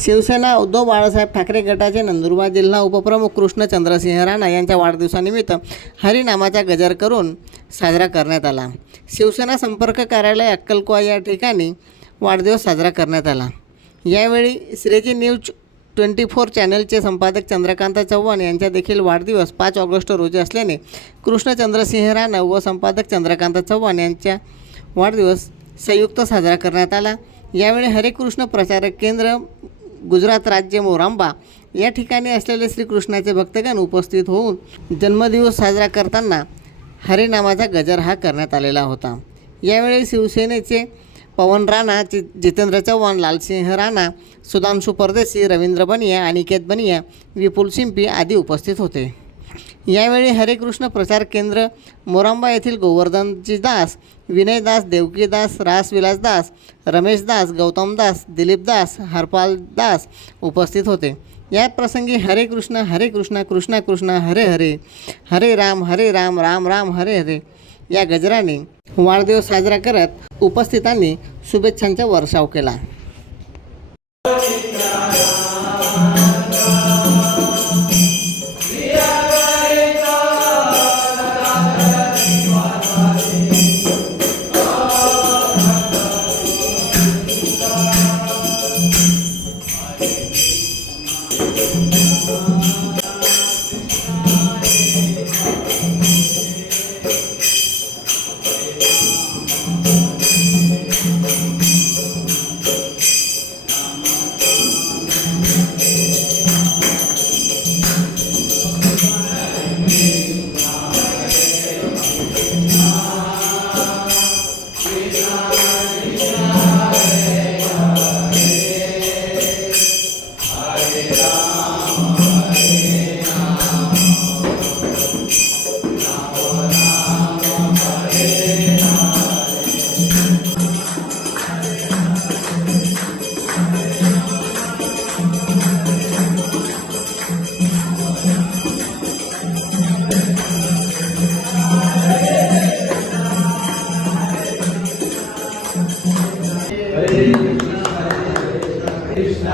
शिवसेना उद्धव बाळासाहेब ठाकरे गटाचे नंदुरबार जिल्हा उपप्रमुख कृष्णचंद्रसिंह राणा यांच्या वाढदिवसानिमित्त हरिनामाचा गजर करून साजरा करण्यात आला. शिवसेना संपर्क कार्यालय अक्कलकुवा या ठिकाणी वाढदिवस साजरा करण्यात आला. यावेळी श्रीजी न्यूज ट्वेंटी फोर चॅनलचे संपादक चंद्रकांत चव्हाण यांचा देखील वाढदिवस पाच ऑगस्ट रोजी असल्याने कृष्णचंद्रसिंह राणा व संपादक चंद्रकांत चव्हाण यांच्या वाढदिवस संयुक्त साजरा करण्यात आला. यावेळी हरिकृष्ण प्रचारक केंद्र गुजरात राज्य मोरांबा या ठिकाणी असलेले श्रीकृष्णाचे भक्तगण उपस्थित होऊन जन्मदिवस साजरा करताना हरिनामाचा गजर हा करण्यात आलेला होता. यावेळी शिवसेनेचे पवन राणा जि जितेंद्र चव्हाण लालसिंह राणा सुधांशु परदेशी रवींद्र बनिया अनिकेत बनिया विपुल शिंपी आदी उपस्थित होते. यावेळी हरेकृष्ण प्रचार केंद्र मोरांबा येथील गोवर्धनजी दास विनयदास देवकीदास रासविलासदास रमेशदास गौतमदास दिलीपदास हरपालदास उपस्थित होते. या प्रसंगी हरे कृष्ण हरे कृष्ण कृष्ण कृष्ण हरे हरे हरे राम हरे राम राम राम हरे हरे या गजराने वाढदिवस साजरा करत उपस्थितांनी शुभेच्छांचा वर्षाव केला. Yeah.